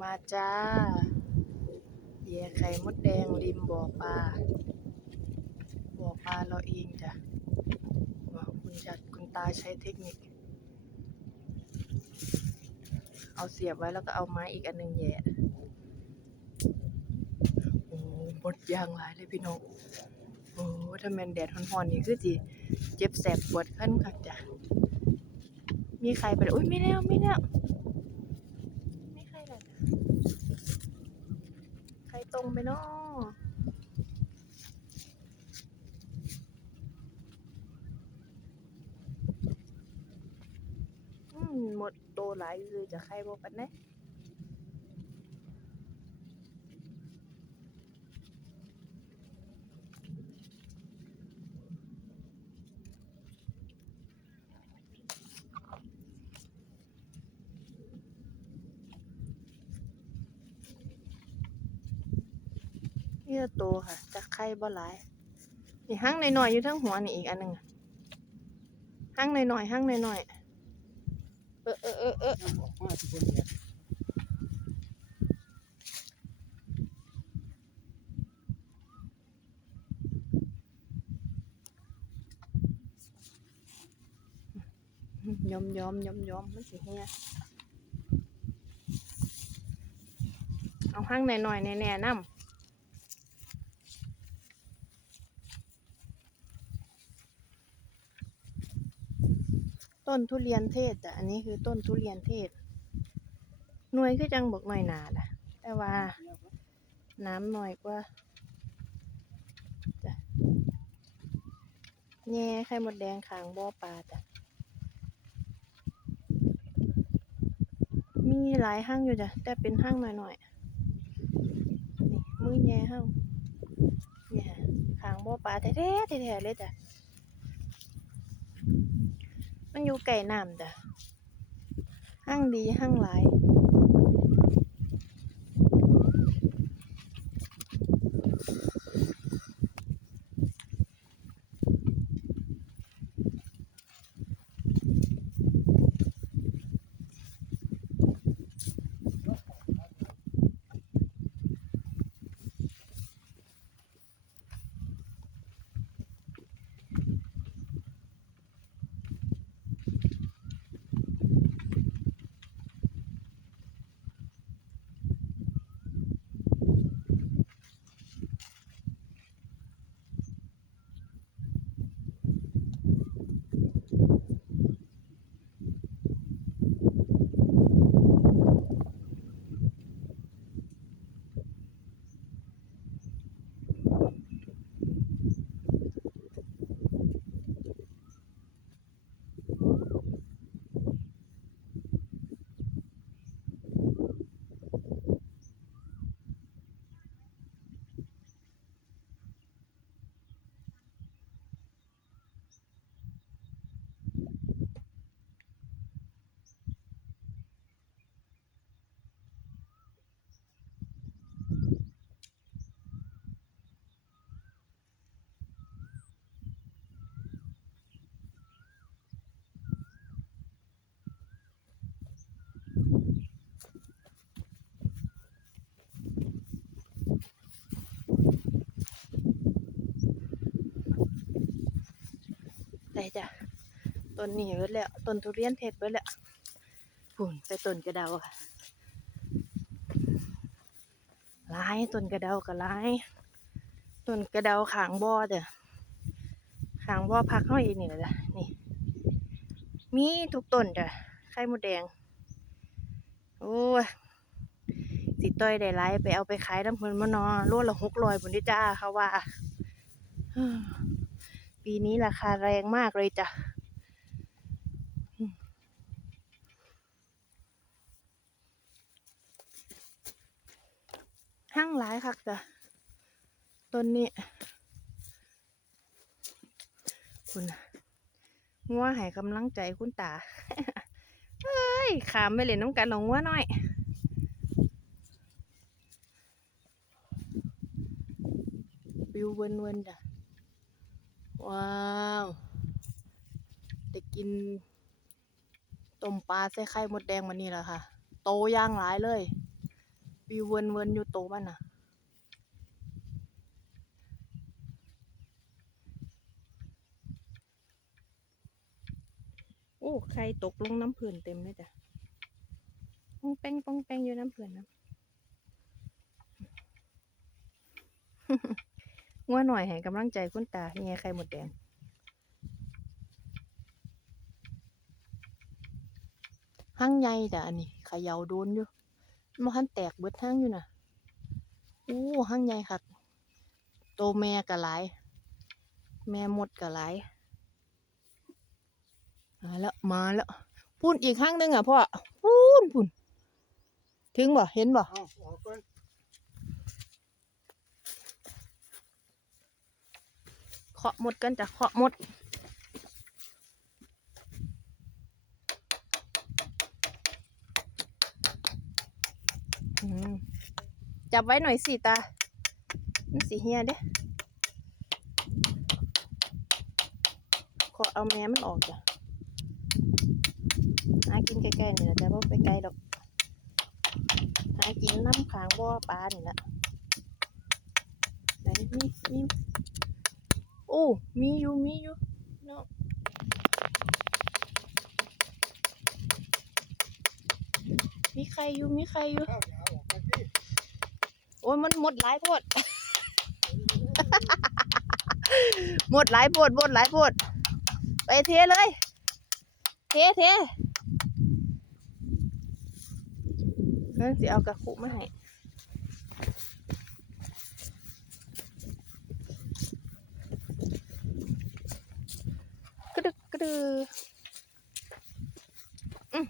มาจ้าเหย่ไข่มดแดงริมบ่อปลา บ่อปลาเราเองจ้ะว่าคุณจัดคุณตาใช้เทคนิค เอาเสียบไว้แล้วก็เอาไม้อีกอันหนึ่งแหย่โอ้หมดยางหลายเลยพี่น้องโอ้ถ้าแมนแดดฮอนๆนี่คือสิเจ็บแสบปวดขั้นคักจ้ะมีใครไปอุ้ยไม่แล้วไม่แล้วไม่ใครเลยจ้ะใคร ตรงไปเนาะอืมหมดโตหลายคือจะใครบอกกันนะ นี่จะโตค่ะจะไข่บ่หลาย นี่ห้างหน่อยๆอยู่ทั้งหัวนี่อีกอันหนึ่งห้างหน่อยๆห้างหน่อยๆเออเออเออเออน้อมาทุกคนเนี่ยยอมยอมยอมยอมมันสิเฮียเอาห้างหน่อยๆแน่ๆน้ำ ต้นทุเรียนเทศแต่อันนี้คือต้นทุเรียนเทศหน่วยคือจังบอกหน่อยหนาแหละแต่ว่าน้ำหน่อยกว่าจ้ะแง่ไข่หมดแดงขางบ่อปลาจ้ะมีหลายห้างอยู่จ้ะแต่เป็นห้างหน่อยๆนี่มือแง่ห้างเนี่ยขางบ่อปลาแท้ๆแท้ๆเลยจ้ะ มันอยู่ไก่น้ำจ้ะห้างดีห้างหลาย จ้ะต้นนี้เบิดแล้วต้นทุเรียนเทศเบิดแล้วปุ่นไปต้นกระเดาค่ะหลายต้นกระเดาก็หลายต้นกระเดาขางบ่อเด้อขางบ่อพักเข้าเองนี่แหละจ้ะนี่ มีทุกต้นจ้ะไข่มดแดง โอ้สิต้อยได้หลายไปเอาไปขายน้ำเพินมานอโลละหกร้อยพุ่นเด้อจ้าเขาว่า ปีนี้ราคาแรงมากเลยจ้ะห้างหลายคักจ้ะต้นนี้คุณงัวให้กำลังใจคุณตาเฮ้ยขามไปเลยน้ำกันหลงงัวหน่อยวิวเวินเวินๆจ้ะ ว้าวได้กินต้มปลาใส่ไข่มดแดงวันนี้แหละค่ะ โตย่างหลายเลยวิวเวินเวินอยู่โตมันน่ะโอ้ใครตกลงน้ำผื่นเต็มเลยจ้ะปองแป้งปองแป้งอยู่น้ำผื่นนะ ง่วหน่อยให้กำลังใจคุณตานี่ไงไข่หมดแดงห้างใหญ่แต่อันนี้เขยาโดนอยู่มันทันแตกเบิดห้างอยู่น่ะอู้ห้างใหญ่คักโตแม่กะหลาย แม่หมดกะหลายมาแล้วมาแล้วพูนอีกห้างหนึงอะพ่อพูนพูนถึงบ่เห็นบ่ เอาออกก่อนเคาะหมดกันจะเคาะหมดจับไว้หน่อยสิตามันสีเฮียเด้ขอเอาแม่มันออกจ้ะหากินใกล้ๆนี่แหละแต่ว่าไปไกลดอกหากินน้ำขางบ่อปลานี่แหละไหนมีมีโอ้ มีอยู่ มีอยู่เนาะมีใครอยู่ มีใครอยู่ โอ้ยมันหมดหลายโพด หมดหลายโพดหมดหลายโพด ไปเทเลย เทเทเพิ่นสิเอากระคุมาให้ ลืออืม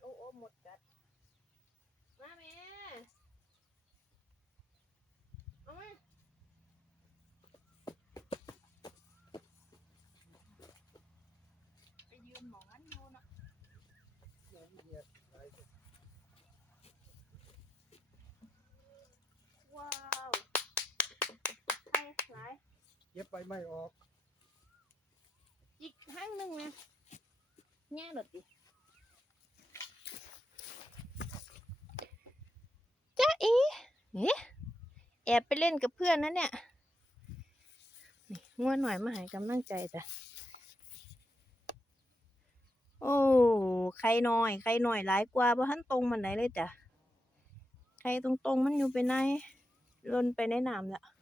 โอ้โอ้หมดกัด มาแม่เอามาไปยืนหมองนั้นอยู่นะ น้ำเหียดไหล ว้าวให้หลาย เย็บ ไปไม่ออก อีกห้างหนึ่งนะแง่หลดดิจ้าอีเอ๊ะแอบไปเล่นกับเพื่อนนะเนี่ยนี่ง่วนหน่อยมาหายกำลังใจจ้ะโอ้ใครหน่อยใครหน่อยหลายกว่าเพราะท่านตรงมันไหนเลยจ้ะใครตรงๆมันอยู่ไปไหนลนไปในน้ำละ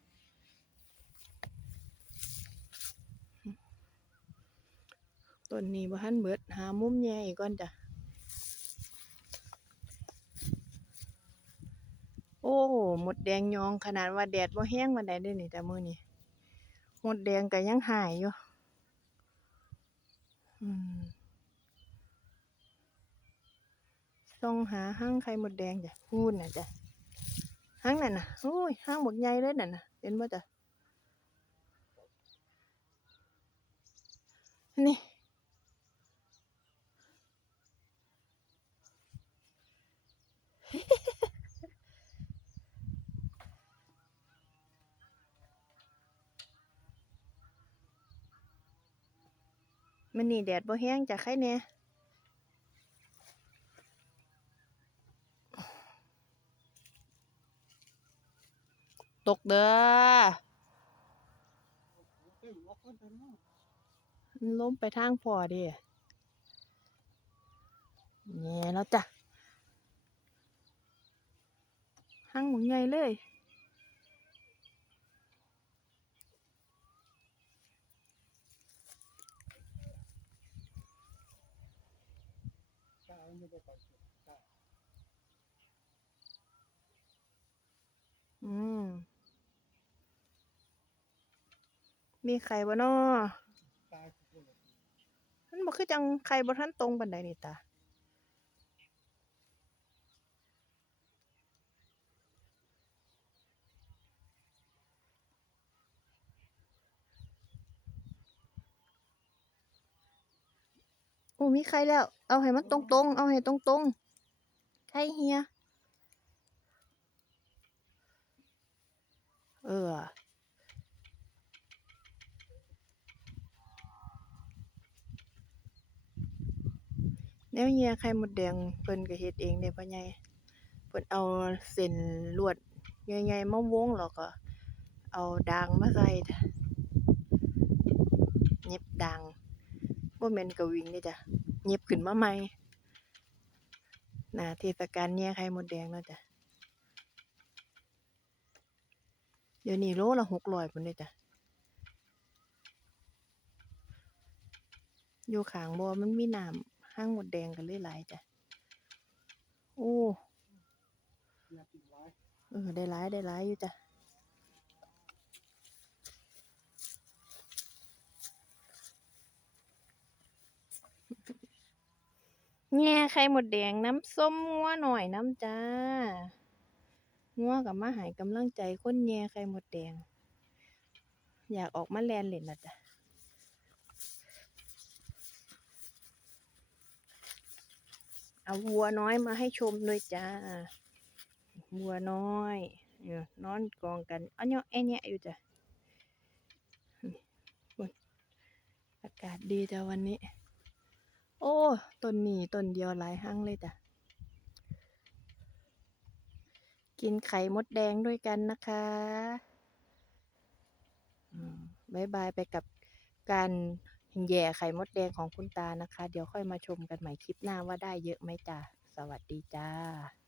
ต้นนี้บ่ทันเบิด หามุมแย่อีกก่อนจ้ะ โอ้หมดแดงยองขนาดว่าแดดบ่แห้งวันใดเด้อนี่แต่มื้อนี้หมดแดงก็ยังหายอยู่อืมส่องหาห้างไข่หมดแดงจ้ะพูดน่ะจ้ะห้างนั่นน่ะโอ้ยห้างหมดใหญ่เลยนั่นน่ะเห็นบ่จ้ะนี่ มันนี่แดดบ่แห้งจากใครแหน่ยตกเด้อล้มไปทางพอดิแง่ยแล้วจ้ะห้างหมุนใหญ่เลย ตาไม่ได้ไปเก็บตา อืม มีไข่บ่นอนละมันบ่คือจังไข่บ่ทันตรงปานใดนี่ตาอ้มีใครแล้ว เอาให้มันตรงๆ เอาให้ตรงๆใครเฮีย เออ แนวเฮียไข่มดแดงเพิ่นก็เฮ็ดเองเด้พ่อใหญ่ เพิ่นเอาเส้นลวดใหญ่ๆมาวงแล้วก็เอาด่างมาใส่ เย็บด่างบ่แม่นกวิงเด้จ้ะ เย็บขึ้นมาใหม่ หน้าเทศกาลแย่ไข่มดแดงเนาะจ้ะ เดี๋ยวนี้โลละ600พุ่นเด้จ้ะอยู่ข้างบ่อมันมีน้ำ ห้างหมดแดงก็เลยหลายจ้ะ โอ้เออได้หลายได้หลายอยู่จ้ะแง่ไข่หมดแดงน้ำส้มงัวหน่อยน้ำจ้างัวกับมาหายกำลังใจคนแง่ไข่หมดแดง อยากออกมาแลนเล่นนะจ้ะ เอาวัวน้อยมาให้ชมด้วยจ้า วัวน้อยเออนอนกองกันอันเนี้ยแอเนี้ยอยู่จ้ะนี่บนอากาศดีจ้ะวันนี้ โอ้ต้นนี้ต้นเดียวหลายหั้งเลยจ้ะ กินไข่มดแดงด้วยกันนะคะบายบายไปกับการ แย่ไข่มดแดงของคุณตานะคะ เดี๋ยวค่อยมาชมกันใหม่คลิปหน้าว่าได้เยอะไหมจ้าสวัสดีจ้า